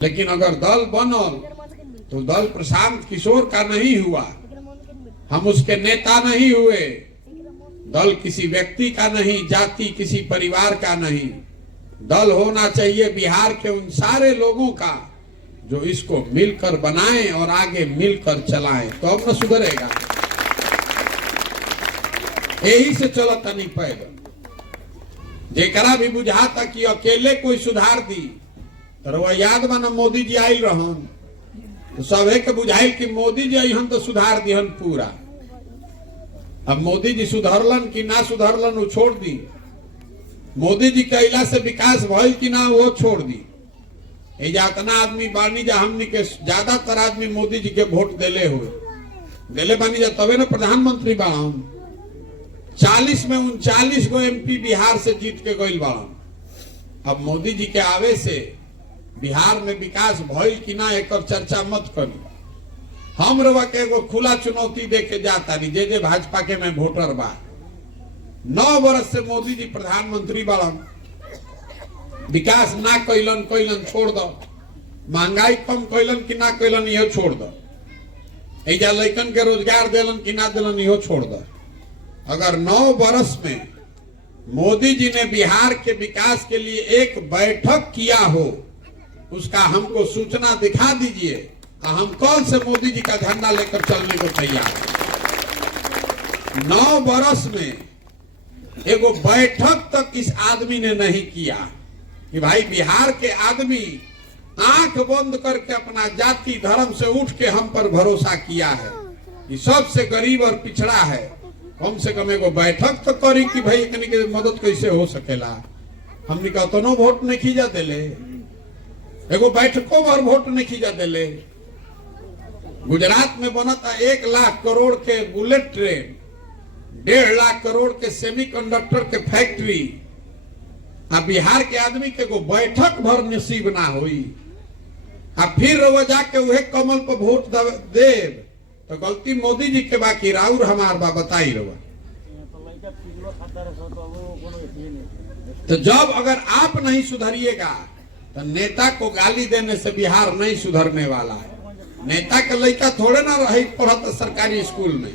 लेकिन अगर दल बनल तो दल प्रशांत किशोर का नहीं हुआ, हम उसके नेता नहीं हुए। दल किसी व्यक्ति का नहीं, जाति किसी परिवार का नहीं। दल होना चाहिए बिहार के उन सारे लोगों का जो इसको मिलकर बनाएं और आगे मिलकर चलाएं, तो अब न सुधरेगा। यही से चलता नहीं पैदल। जेकरा भी बुझाता कि अकेले कोई सुधार दी, तो वह याद बना मोदी जी आयल रहन तो सबे के बुझाइल कि मोदी जी अहन तो सुधार दिहन पूरा। अब मोदी जी सुधरलन कि ना सुधरलन वो छोड़ दी, मोदी जी के इला से विकास भइल कि ना वो छोड़ दी। इतना आदमी बानी जा, हमनी के ज्यादातर आदमी मोदी जी के वोट देले बानी जा, तबे ना प्रधानमंत्री बाड़न। 40 में 39 गो एमपी बिहार से जीत के गइल बाड़न। अब मोदी जी के आवे से बिहार में विकास भइल कि ना एकर चर्चा मत करी। हम रवा के एगो खुला चुनौती दे के जाता नहीं, जे भाजपा के में वोटर बा। 9 वर्ष से मोदी जी प्रधानमंत्री बाड़न, विकास ना कैलन छोड़ दो। महंगाई कम कैलन कि ना कैलन इहो छोड़ दो। एजा लइकन के रोजगार देलन कि ना देलन इहो छोड़ दो। अगर 9 वर्ष में मोदी जी ने बिहार के विकास के लिए एक बैठक किया हो, उसका हमको सूचना दिखा दीजिए, हम कल से मोदी जी का झंडा लेकर चलने को तैयार हैं। 9 वर्ष में एगो बैठक तक इस आदमी ने नहीं किया कि भाई बिहार के आदमी आंख बंद करके अपना जाति धर्म से उठ के हम पर भरोसा किया है कि सबसे गरीब और पिछड़ा है। कम से कम एगो बैठक तो करी कि भाई एकनी के मदद कैसे हो सकेला। हमने कहा तो वोट नहीं खींचा दिले, एगो बैठकों पर वोट नहीं खींचा दिले। गुजरात में बनता 1 लाख करोड़ के बुलेट ट्रेन, 1.5 लाख करोड़ के सेमीकंडक्टर के फैक्ट्री, अब बिहार के आदमी के को बैठक भर नसीब ना हुई। अब फिर वो जाके वह कमल पर वोट देव तो गलती मोदी जी के बाकी राउर हमार बा बताई रवा। तो जब अगर आप नहीं सुधरिएगा तो नेता को गाली देने से बिहार नहीं सुधरने वाला है। नेता के लड़का थोड़े ना रही पढ़ता सरकारी स्कूल में,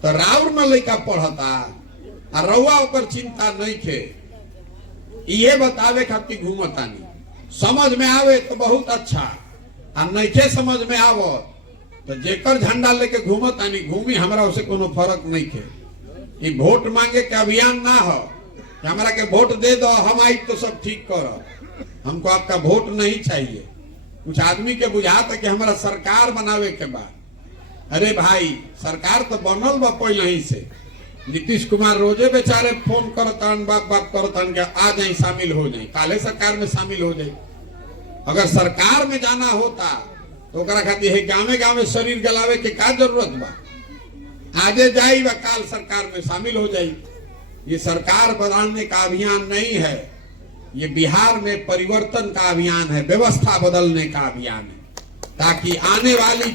तो राउर में लड़का पढ़ता और रउआ ओकर चिंता नहीं खे। ये बतावे खातिर घूमता नहीं, समझ में आवे तो बहुत अच्छा, और नहीं खे समझ में आवो तो जेकर झंडा लेके घूमता नहीं घूमी, हमरा उसे कोनो फर्क नहीं खे। ये वोट मांगे के अभियान ना हो कि हमरा के वोट दे दो हम आई तो सब ठीक करो। हमको आपका वोट नहीं चाहिए। कुछ आदमी के बुझाता कि हमारा सरकार बनावे के बाद, अरे भाई सरकार तो बनल बा पहले ही से। नीतीश कुमार रोजे बेचारे फोन करतन, बात करतन कि आ जाए शामिल हो जाए, काले सरकार में शामिल हो जाए। अगर सरकार में जाना होता तो खातिर है गाँव शरीर गलावे के का जरूरत बा। आजे जाई व काल सरकार में शामिल हो जाए। ये सरकार बनाने का अभियान नहीं है, ये बिहार में परिवर्तन का अभियान है, व्यवस्था बदलने का अभियान है, ताकि आने वाली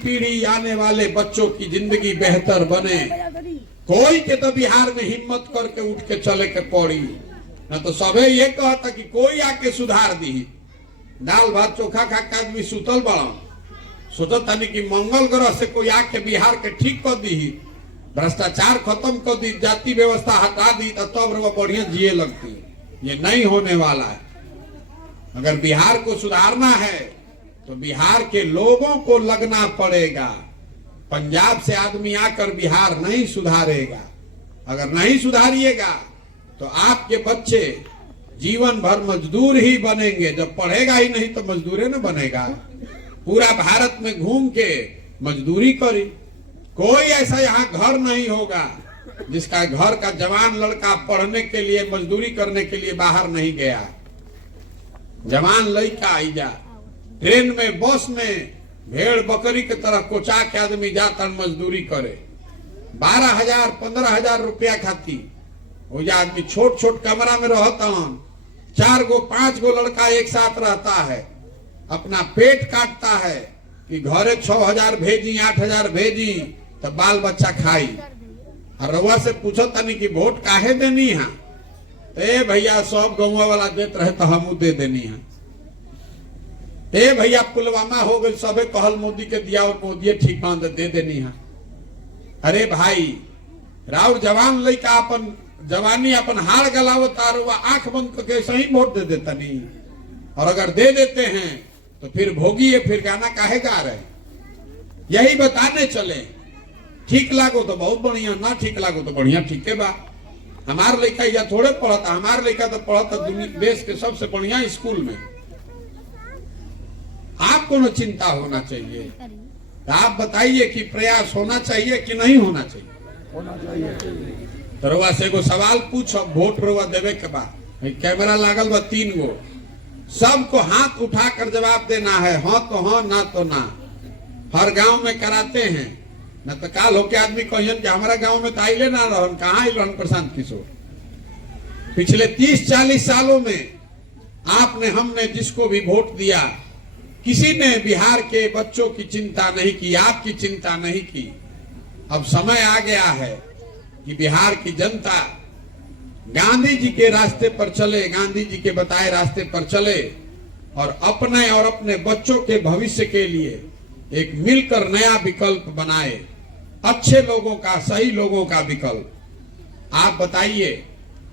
पीढ़ी आने वाले बच्चों की जिंदगी बेहतर बने। कोई के तो बिहार में हिम्मत करके उठ के चले के पड़ी, न तो सबे ये कहता कि कोई आके सुधार दी। दाल भात चोखा खा के आदमी सुतल बड़ा, सोचता नहीं कि मंगल ग्रह से कोई आके बिहार के ठीक कर दी, भ्रष्टाचार खत्म कर दी, जाति व्यवस्था हटा दी, तो तब वो बढ़िया जिए लगती। ये नहीं होने वाला है। अगर बिहार को सुधारना है तो बिहार के लोगों को लगना पड़ेगा। पंजाब से आदमी आकर बिहार नहीं सुधारेगा। अगर नहीं सुधारिएगा तो आपके बच्चे जीवन भर मजदूर ही बनेंगे। जब पढ़ेगा ही नहीं तो मजदूरे न बनेगा। पूरा भारत में घूम के मजदूरी करी। कोई ऐसा यहाँ घर नहीं होगा जिसका घर का जवान लड़का पढ़ने के लिए मजदूरी करने के लिए बाहर नहीं गया। जवान लड़का आई जा ट्रेन में बस में भेड़ बकरी के तरह कोचा के आदमी जाता मजदूरी करे 12,000 15,000 रुपया खाती। वो आदमी छोट छोट कमरा में रहता, 4 गो 5 गो लड़का एक साथ रहता है, अपना पेट काटता है कि घरे 6,000 भेजी 8,000 भेजी तो बाल बच्चा खाई। और रउआ से पूछता नहीं कि वोट काहे देनी है, ए भैया सब गाँव वाला देते रहे तो हम दे देनी है। ए भैया पुलवामा हो गई, सबे कहल मोदी के दिया और मोदी ठीक मान दे देनी है। अरे भाई राउर जवान लड़का अपन जवानी अपन हार गलावतार हुआ आंख बंद करके सही वोट दे देता नहीं। और अगर दे देते हैं तो फिर भोगी फिर गाना काहे गा रहे, यही बताने चले। ठीक लागो तो बहुत बढ़िया, ना ठीक लागो तो बढ़िया, ठीक है बा। हमार लड़का या थोड़े पढ़ता, हमार लड़का तो पढ़ता देश के सबसे बढ़िया स्कूल में। आपको न चिंता होना चाहिए। आप बताइए कि प्रयास होना चाहिए कि नहीं होना चाहिए? होना चाहिए। तो रउआ से एगो सवाल पूछो, वोट रउआ देवे के बाद कैमरा लागल बा 3 गो, सबको हाथ उठाकर जवाब देना है, हाँ तो हाँ, ना तो ना। हर गांव में कराते हैं, न तो काल होके आदमी कहियन कि हमारा गांव में तो आइले ना रहन, कहाँ आइल रहन प्रशांत किशोर। पिछले 30-40 सालों में आपने हमने जिसको भी वोट दिया, किसी ने बिहार के बच्चों की चिंता नहीं की, आपकी चिंता नहीं की। अब समय आ गया है कि बिहार की जनता गांधी जी के रास्ते पर चले, गांधी जी के बताए रास्ते पर चले और अपने बच्चों के भविष्य के लिए एक मिलकर नया विकल्प बनाए, अच्छे लोगों का, सही लोगों का विकल्प। आप बताइए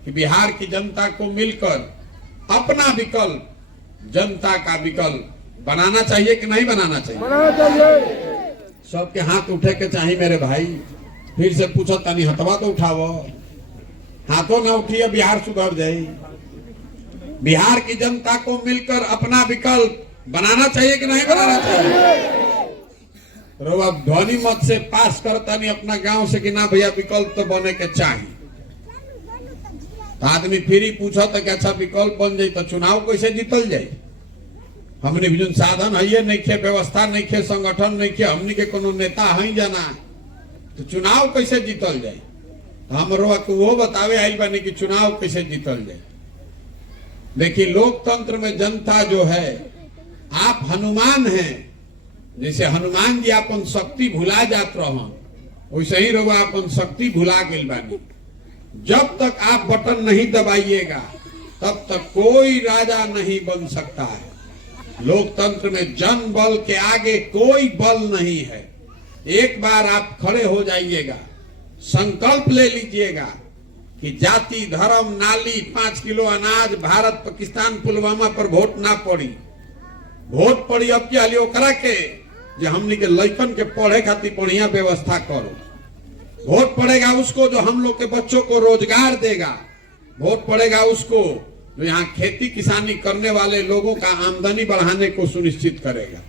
कि बिहार की जनता को मिलकर अपना विकल्प, जनता का विकल्प बनाना चाहिए कि नहीं बनाना चाहिए? बनाना चाहिए। सबके हाथ उठे के चाहिए मेरे भाई। फिर से पूछो तनी हथवा तो उठावो, हाथों ना उठिए बिहार सुधर जाए। बिहार की जनता को मिलकर अपना विकल्प बनाना चाहिए कि नहीं बनाना चाहिए? रोवा ध्वनि मत से पास करता नहीं अपना गांव से कि ना भैया विकल्प तो बने के चाहिए। तो आदमी फिर ही पूछो तो अच्छा विकल्प बन जाये तो चुनाव कैसे जीतल जाये? हमने भी जो साधन है नहीं खे, व्यवस्था नहीं खे, संगठन नहीं खे, हमने के कोनो नेता है जाना, तो चुनाव कैसे जीतल जाए? हमरो वो बतावे आइल बने कि चुनाव कैसे जीतल जाए। देखिए लोकतंत्र में जनता जो है, आप हनुमान हैं, जैसे हनुमान जी अपन शक्ति भुला जात रहन, वैसे ही रहो अपन शक्ति भुला गइल बानी। जब तक आप बटन नहीं दबाइएगा तब तक कोई राजा नहीं बन सकता है। लोकतंत्र में जन बल के आगे कोई बल नहीं है। एक बार आप खड़े हो जाइएगा, संकल्प ले लीजिएगा कि जाति, धर्म, नाली, 5 किलो अनाज, भारत पाकिस्तान पुलवामा पर वोट ना पड़ी। वोट पड़ी अब क्या लियो करा के जो हमनी के लड़कन के पढ़े खातिर बढ़िया व्यवस्था करो। वोट पड़ेगा उसको जो हम लोग के बच्चों को रोजगार देगा। वोट पड़ेगा उसको जो यहाँ खेती किसानी करने वाले लोगों का आमदनी बढ़ाने को सुनिश्चित करेगा।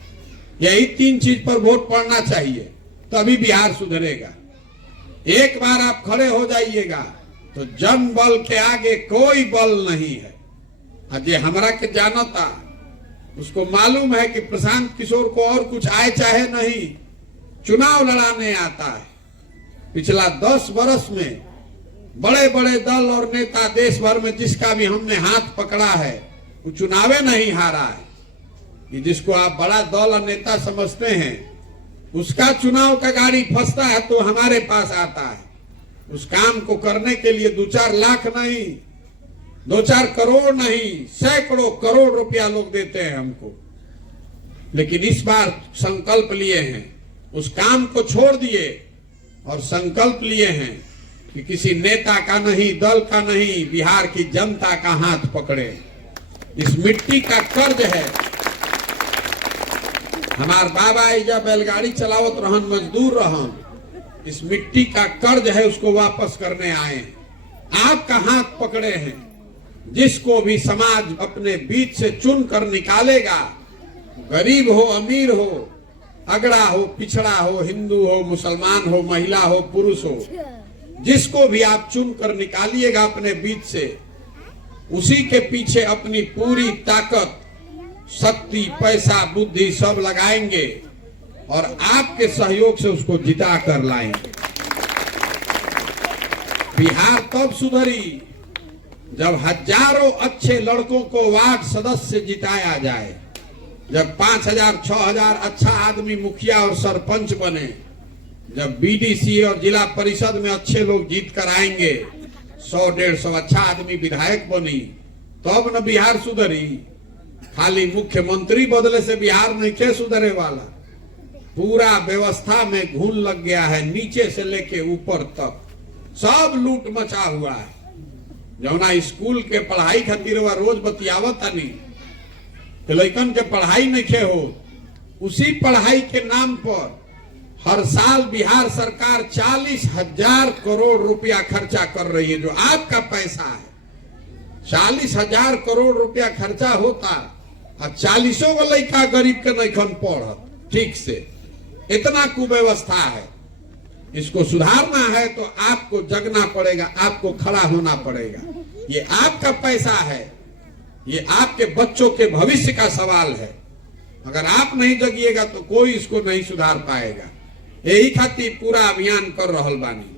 यही 3 चीज पर वोट पड़ना चाहिए, तभी बिहार सुधरेगा। एक बार आप खड़े हो जाइएगा तो जन बल के आगे कोई बल नहीं है। अजय हमरा के जानता, उसको मालूम है कि प्रशांत किशोर को और कुछ आए चाहे नहीं, चुनाव लड़ाने आता है। पिछला 10 वर्ष में बड़े बड़े दल और नेता देश भर में जिसका भी हमने हाथ पकड़ा है वो चुनावे नहीं हारा है। कि जिसको आप बड़ा दल और नेता समझते हैं उसका चुनाव का गाड़ी फंसता है तो हमारे पास आता है। उस काम को करने के लिए 2-4 लाख नहीं, 2-4 करोड़ नहीं, सैकड़ों करोड़ रुपया लोग देते हैं हमको। लेकिन इस बार संकल्प लिए हैं, उस काम को छोड़ दिए और संकल्प लिए हैं कि किसी नेता का नहीं, दल का नहीं, बिहार की जनता का हाथ पकड़े। इस मिट्टी का कर्ज है। हमार बाबा एजा बैलगाड़ी चलावत रहन, मजदूर रहन, इस मिट्टी का कर्ज है, उसको वापस करने आए। आपका हाथ पकड़े हैं। जिसको भी समाज अपने बीच से चुन कर निकालेगा, गरीब हो, अमीर हो, अगड़ा हो, पिछड़ा हो, हिंदू हो, मुसलमान हो, महिला हो, पुरुष हो, जिसको भी आप चुन कर निकालिएगा अपने बीच से, उसी के पीछे अपनी पूरी ताकत, शक्ति, पैसा, बुद्धि सब लगाएंगे और आपके सहयोग से उसको जिता कर लाएंगे। बिहार तब सुधरी जब हजारों अच्छे लड़कों को वार्ड सदस्य जिताया जाए, जब 5000, 6000 अच्छा आदमी मुखिया और सरपंच बने, जब बीडीसी और जिला परिषद में अच्छे लोग जीत कर आएंगे, 100-150 अच्छा आदमी विधायक बनी तब न बिहार सुधरी। खाली मुख्यमंत्री बदले से बिहार नहीं के सुधरे वाला। पूरा व्यवस्था में घून लग गया है, नीचे से लेके ऊपर तक सब लूट मचा हुआ है। जौना स्कूल के पढ़ाई खातिर वह रोज बतियावत नहीं कि लइकन के पढ़ाई नहीं खे हो, उसी पढ़ाई के नाम पर हर साल बिहार सरकार 40,000 करोड़ रुपया खर्चा कर रही है, जो आपका पैसा है। 40,000 करोड़ रुपया खर्चा होता और 40 गो लड़का गरीब के नहीं पढ़त ठीक से। इतना कुव्यवस्था है। इसको सुधारना है तो आपको जगना पड़ेगा, आपको खड़ा होना पड़ेगा। ये आपका पैसा है, ये आपके बच्चों के भविष्य का सवाल है। अगर आप नहीं जगिएगा तो कोई इसको नहीं सुधार पाएगा। यही खातिर पूरा अभियान कर रहल बानी।